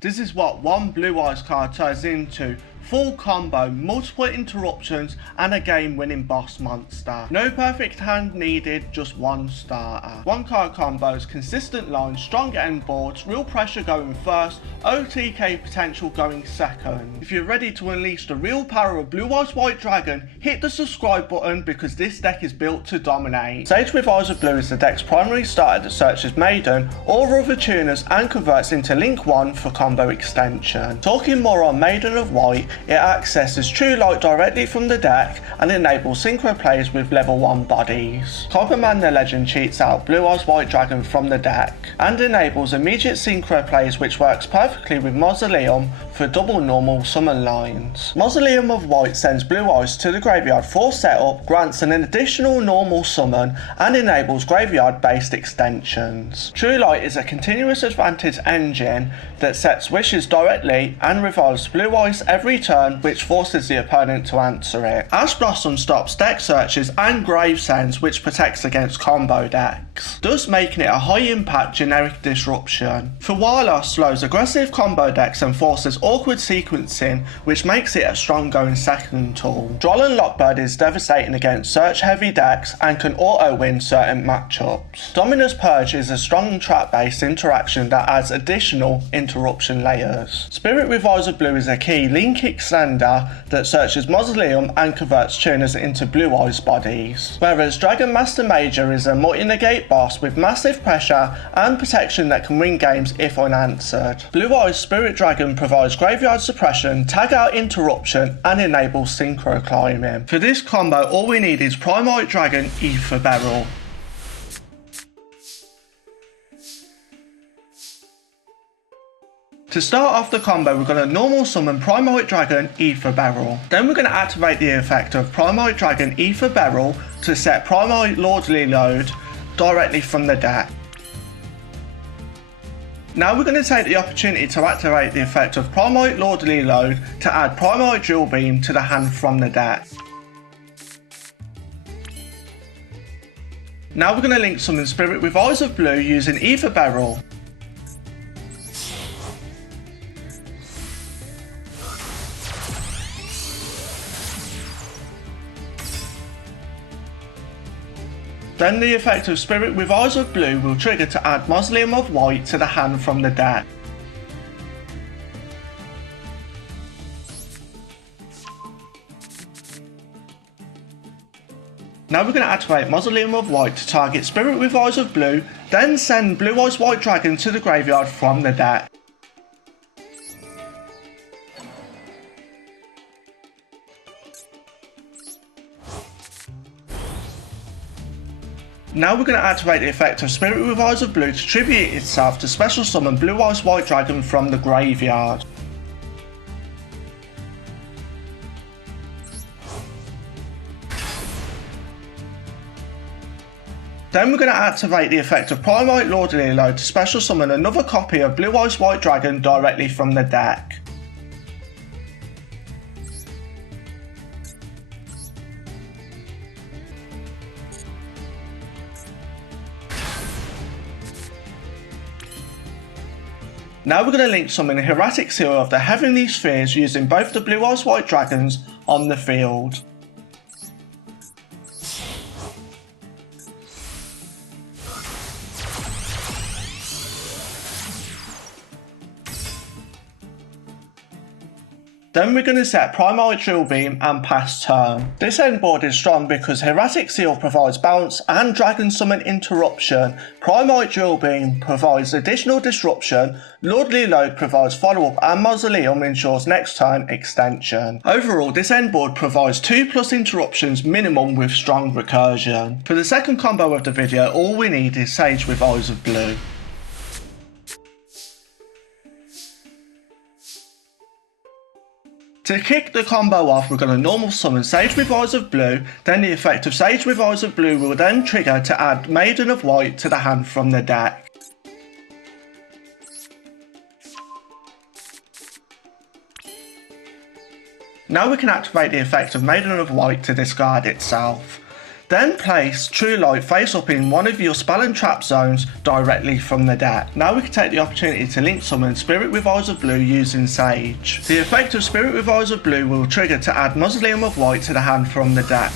This is what one Blue Eyes card turns into. Full combo, multiple interruptions, and a game-winning boss monster. No perfect hand needed, just one starter. One card combos, consistent lines, strong end boards, real pressure going first, OTK potential going second. If you're ready to unleash the real power of Blue Eyes White Dragon, hit the subscribe button because this deck is built to dominate. Sage with Eyes of Blue is the deck's primary starter that searches Maiden or other tuners and converts into Link 1 for combo extension. Talking more on Maiden of White, it accesses True Light directly from the deck and enables synchro plays with level 1 bodies. Kaiba the Legend cheats out Blue Eyes White Dragon from the deck and enables immediate synchro plays, which works perfectly with Mausoleum for double normal summon lines. Mausoleum of White sends Blue Eyes to the graveyard for setup, grants an additional normal summon and enables graveyard based extensions. True Light is a continuous advantage engine that sets wishes directly and revives Blue Eyes every turn, which forces the opponent to answer it. Ash Blossom stops deck searches and grave sends, which protects against combo decks, thus making it a high impact generic disruption. Fawala slows aggressive combo decks and forces awkward sequencing, which makes it a strong going second tool. Drollen Lockbird is devastating against search heavy decks and can auto win certain matchups. Dominus Purge is a strong trap based interaction that adds additional interruption layers. Spirit with Eyes of Blue is a key link extender that searches Mausoleum and converts tuners into Blue Eyes bodies, whereas Dragon Master Major is a multi-negate boss with massive pressure and protection that can win games if unanswered. Blue Eyes Spirit Dragon provides graveyard suppression, tag out interruption, and enables synchro climbing. For this combo, all we need is Prime White Dragon Ether Barrel. To start off the combo, we're going to normal summon Prime White Dragon Ether Barrel. Then we're going to activate the effect of Prime White Dragon Ether Barrel to set Prime White Lordly Load directly from the deck. Now we're going to take the opportunity to activate the effect of Prime White Lordly Load to add Prime White Jewel Beam to the hand from the deck. Now we're going to link summon Spirit with Eyes of Blue using Ether Barrel. Then the effect of Spirit with Eyes of Blue will trigger to add Mausoleum of White to the hand from the deck. Now we're going to activate Mausoleum of White to target Spirit with Eyes of Blue, then send Blue Eyes White Dragon to the graveyard from the deck. Now we're going to activate the effect of Spirit with Eyes of Blue to tribute itself to special summon Blue Eyes White Dragon from the graveyard. Then we're going to activate the effect of Prime White Lordly Load to special summon another copy of Blue Eyes White Dragon directly from the deck. Now we're going to link summon a Hieratic Seal of the Heavenly Spheres using both the Blue Eyes White Dragons on the field. Then we're going to set Prime White Drill Beam and pass turn. This end board is strong because Hieratic Seal provides bounce and Dragon Summon interruption, Prime White Drill Beam provides additional disruption, Lordly Load provides follow-up, and Mausoleum ensures next turn extension. Overall, this end board provides 2+ interruptions minimum with strong recursion. For the second combo of the video, all we need is Sage with Eyes of Blue. To kick the combo off, we're going to normal summon Sage with Eyes of Blue, then the effect of Sage with Eyes of Blue will then trigger to add Maiden of White to the hand from the deck. Now we can activate the effect of Maiden of White to discard itself. Then place True Light face up in one of your spell and trap zones directly from the deck. Now we can take the opportunity to link summon Spirit with Eyes of Blue using Sage. The effect of Spirit with Eyes of Blue will trigger to add Mausoleum of White to the hand from the deck.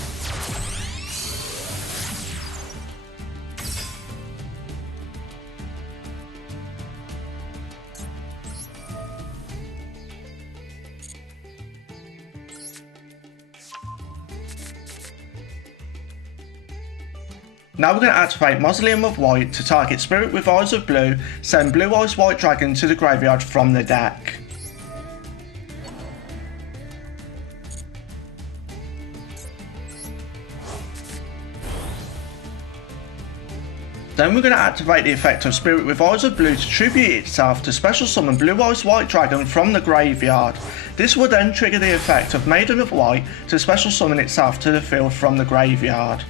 Now we're going to activate Mausoleum of White to target Spirit with Eyes of Blue, send Blue Eyes White Dragon to the graveyard from the deck. Then we're going to activate the effect of Spirit with Eyes of Blue to tribute itself to special summon Blue Eyes White Dragon from the graveyard. This will then trigger the effect of Maiden of White to special summon itself to the field from the graveyard.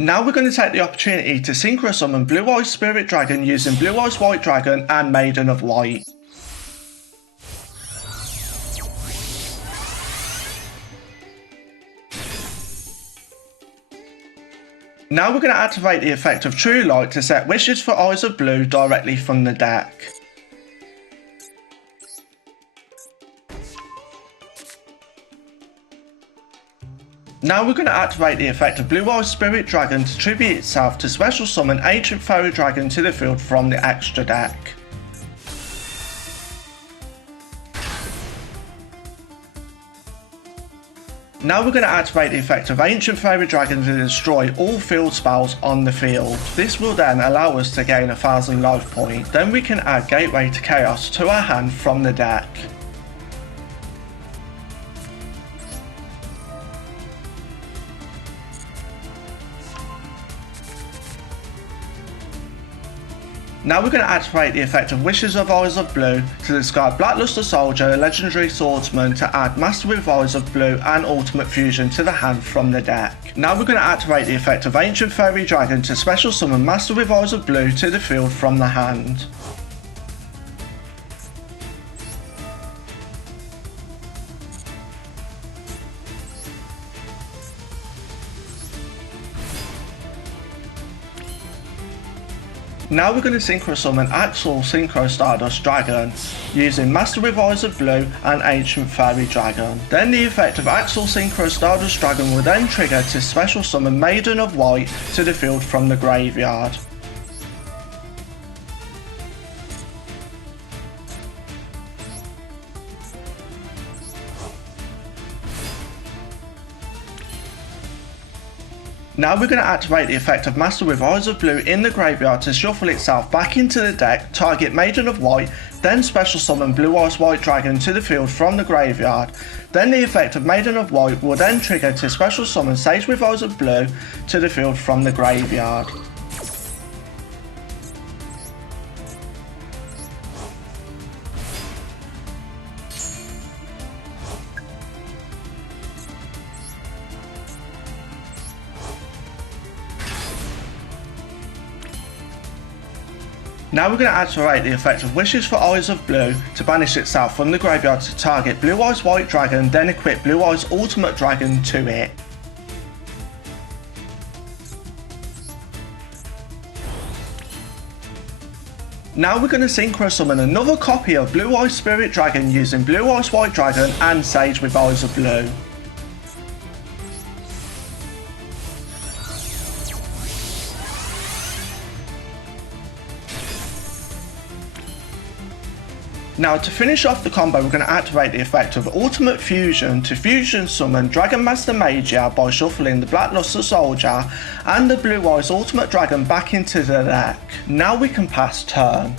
Now we're going to take the opportunity to synchro summon Blue Eyes Spirit Dragon using Blue Eyes White Dragon and Maiden of White. Now we're going to activate the effect of True Light to set Wishes for Eyes of Blue directly from the deck. Now we're going to activate the effect of Blue Eyes Spirit Dragon to tribute itself to special summon Ancient Fairy Dragon to the field from the extra deck. Now we're going to activate the effect of Ancient Fairy Dragon to destroy all field spells on the field. This will then allow us to gain 1000 life points. Then we can add Gateway to Chaos to our hand from the deck. Now we're going to activate the effect of Wishes of Eyes of Blue to discard Blackluster Soldier, Legendary Swordsman to add Master with Eyes of Blue and Ultimate Fusion to the hand from the deck. Now we're going to activate the effect of Ancient Fairy Dragon to special summon Master with Eyes of Blue to the field from the hand. Now we're going to Synchro Summon Axel Synchro Stardust Dragon using Master with Eyes of Blue and Ancient Fairy Dragon. Then the effect of Axel Synchro Stardust Dragon will then trigger to special summon Maiden of White to the field from the graveyard. Now we're going to activate the effect of Master with Eyes of Blue in the graveyard to shuffle itself back into the deck, target Maiden of White, then special summon Blue Eyes White Dragon to the field from the graveyard. Then the effect of Maiden of White will then trigger to special summon Sage with Eyes of Blue to the field from the graveyard. Now we're going to activate the effect of Wishes for Eyes of Blue to banish itself from the graveyard to target Blue Eyes White Dragon, then equip Blue Eyes Ultimate Dragon to it. Now we're going to Synchro Summon another copy of Blue Eyes Spirit Dragon using Blue Eyes White Dragon and Sage with Eyes of Blue. Now to finish off the combo, we're going to activate the effect of Ultimate Fusion to fusion summon Dragon Master Magia by shuffling the Blackluster Soldier and the Blue Eyes Ultimate Dragon back into the deck. Now we can pass turn.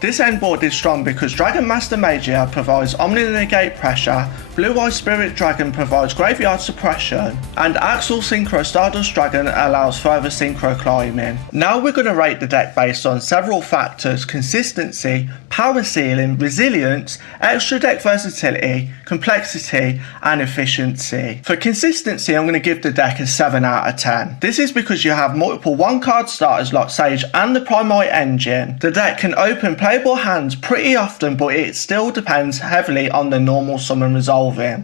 This end board is strong because Dragon Master Magia provides Omni Negate Pressure, Blue Eye Spirit Dragon provides graveyard suppression, and Axel Synchro Stardust Dragon allows further synchro climbing. Now we're going to rate the deck based on several factors: consistency, power ceiling, resilience, extra deck versatility, complexity, and efficiency. For consistency, I'm going to give the deck a 7 out of 10. This is because you have multiple one-card starters like Sage and the Primite Engine. The deck can open playable hands pretty often, but it still depends heavily on the normal summon resolving.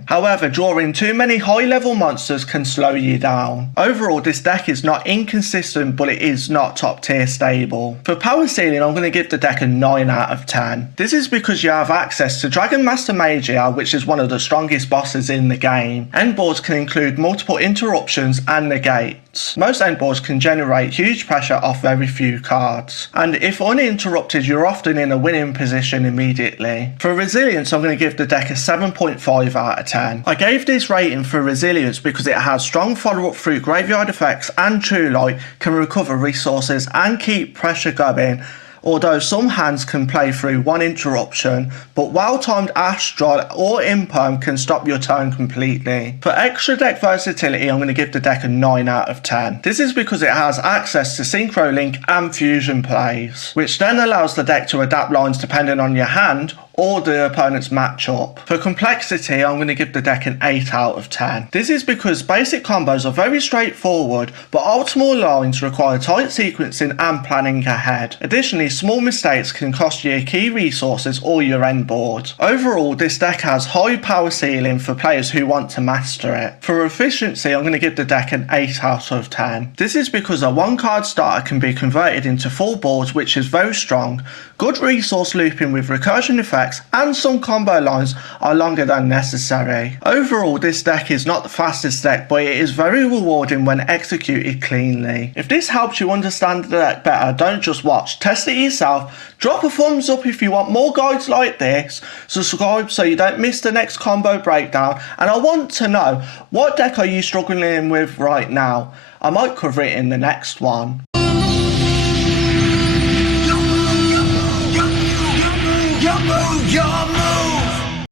However, drawing too many high-level monsters can slow you down. Overall, this deck is not inconsistent, but it is not top-tier stable. For power ceiling, I'm going to give the deck a 9 out of 10. This is because you have access to Dragon Master Magia, which is one of the strongest bosses in the game. Endboards can include multiple interruptions and negates. Most endboards can generate huge pressure off very few cards, and if uninterrupted, you're often in a winning position immediately. For resilience, I'm going to give the deck a 7.5 out of 10. I gave this rating for resilience because it has strong follow-up through graveyard effects, and True Light can recover resources and keep pressure going. Although some hands can play through one interruption, but well-timed Astral or Imperm can stop your turn completely. For extra deck versatility, I'm going to give the deck a 9 out of 10. This is because it has access to Synchro Link and Fusion plays, which then allows the deck to adapt lines depending on your hand or the opponent's matchup. For complexity, I'm going to give the deck an 8 out of 10. This is because basic combos are very straightforward, but optimal lines require tight sequencing and planning ahead. Additionally, small mistakes can cost you key resources or your end board. Overall, this deck has high power ceiling for players who want to master it. For efficiency, I'm going to give the deck an 8 out of 10. This is because a one card starter can be converted into full boards, which is very strong. Good resource looping with recursion effects, and some combo lines are longer than necessary. Overall, this deck is not the fastest deck, but it is very rewarding when executed cleanly. If this helps you understand the deck better, don't just watch, test it yourself. Drop a thumbs up if you want more guides like this, subscribe so you don't miss the next combo breakdown, and I want to know, what deck are you struggling with right now? I might cover it in the next one.